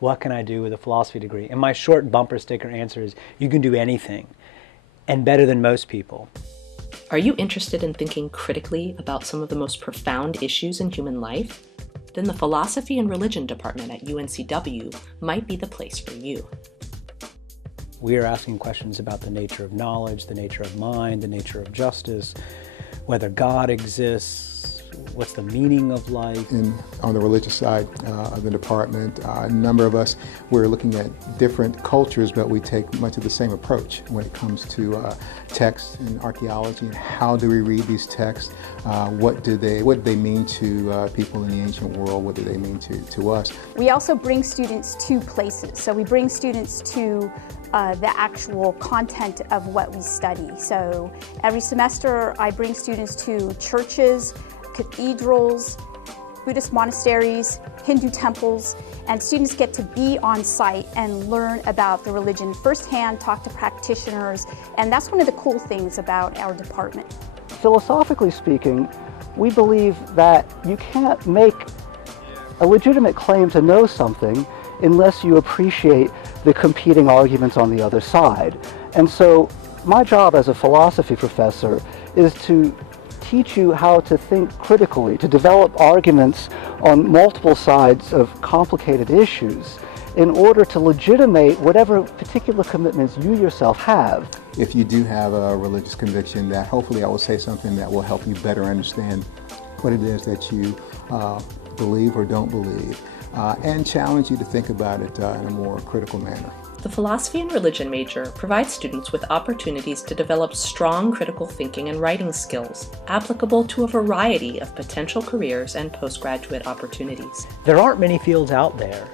what can I do with a philosophy degree? And my short bumper sticker answer is, you can do anything, and better than most people. Are you interested in thinking critically about some of the most profound issues in human life? Then the Philosophy and Religion department at UNCW might be the place for you. We are asking questions about the nature of knowledge, the nature of mind, the nature of justice, whether God exists, what's the meaning of life. And on the religious side of the department, a number of us, we're looking at different cultures, but we take much of the same approach when it comes to texts and archaeology, and how do we read these texts, what do they mean to people in the ancient world, what do they mean to us. We also bring students to places, so we bring students to the actual content of what we study. So every semester I bring students to churches, cathedrals, Buddhist monasteries, Hindu temples, and students get to be on site and learn about the religion firsthand, talk to practitioners, and that's one of the cool things about our department. Philosophically speaking, we believe that you can't make a legitimate claim to know something unless you appreciate the competing arguments on the other side. And so my job as a philosophy professor is to teach you how to think critically, to develop arguments on multiple sides of complicated issues in order to legitimate whatever particular commitments you yourself have. If you do have a religious conviction, that hopefully I will say something that will help you better understand what it is that you believe or don't believe, and challenge you to think about it in a more critical manner. The Philosophy and Religion major provides students with opportunities to develop strong critical thinking and writing skills, applicable to a variety of potential careers and postgraduate opportunities. There aren't many fields out there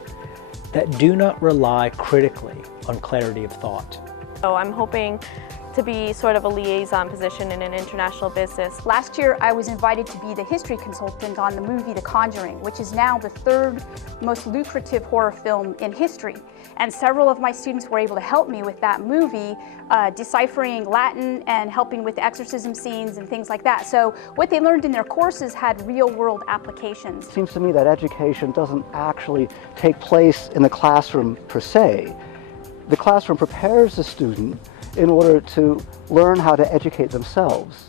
that do not rely critically on clarity of thought. So I'm hoping to be sort of a liaison position in an international business. Last year I was invited to be the history consultant on the movie The Conjuring, which is now the third most lucrative horror film in history. And several of my students were able to help me with that movie, deciphering Latin and helping with exorcism scenes and things like that. So what they learned in their courses had real-world applications. It seems to me that education doesn't actually take place in the classroom per se. The classroom prepares the student in order to learn how to educate themselves.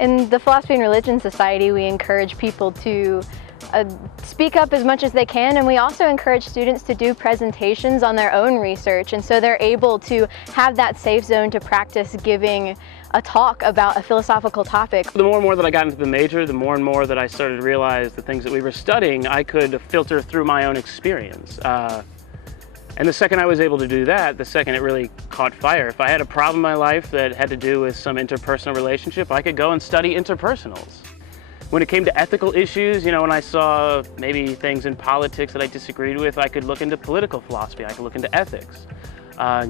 In the Philosophy and Religion Society, we encourage people to speak up as much as they can, and we also encourage students to do presentations on their own research, and so they're able to have that safe zone to practice giving a talk about a philosophical topic. The more and more that I got into the major, the more and more that I started to realize the things that we were studying, I could filter through my own experience. And the second I was able to do that, the second it really caught fire. If I had a problem in my life that had to do with some interpersonal relationship, I could go and study interpersonals. When it came to ethical issues, you know, when I saw maybe things in politics that I disagreed with, I could look into political philosophy, I could look into ethics,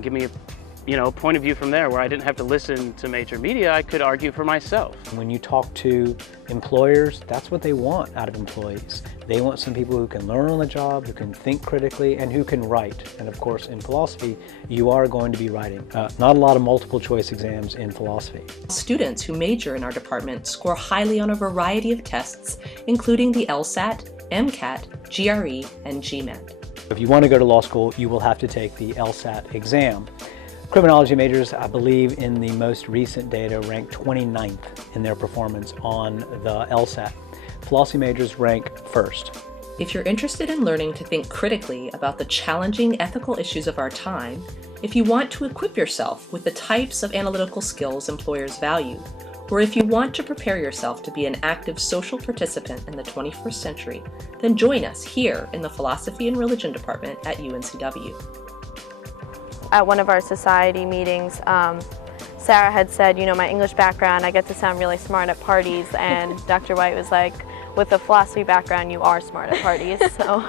give me a point of view from there where I didn't have to listen to major media, I could argue for myself. When you talk to employers, that's what they want out of employees. They want some people who can learn on the job, who can think critically, and who can write. And of course, in philosophy, you are going to be writing. Not a lot of multiple choice exams in philosophy. Students who major in our department score highly on a variety of tests, including the LSAT, MCAT, GRE, and GMAT. If you want to go to law school, you will have to take the LSAT exam. Criminology majors, I believe, in the most recent data, rank 29th in their performance on the LSAT. Philosophy majors rank first. If you're interested in learning to think critically about the challenging ethical issues of our time, if you want to equip yourself with the types of analytical skills employers value, or if you want to prepare yourself to be an active social participant in the 21st century, then join us here in the Philosophy and Religion department at UNCW. At one of our society meetings, Sarah had said, you know, my English background, I get to sound really smart at parties, and Dr. White was like, with a philosophy background, you are smart at parties. So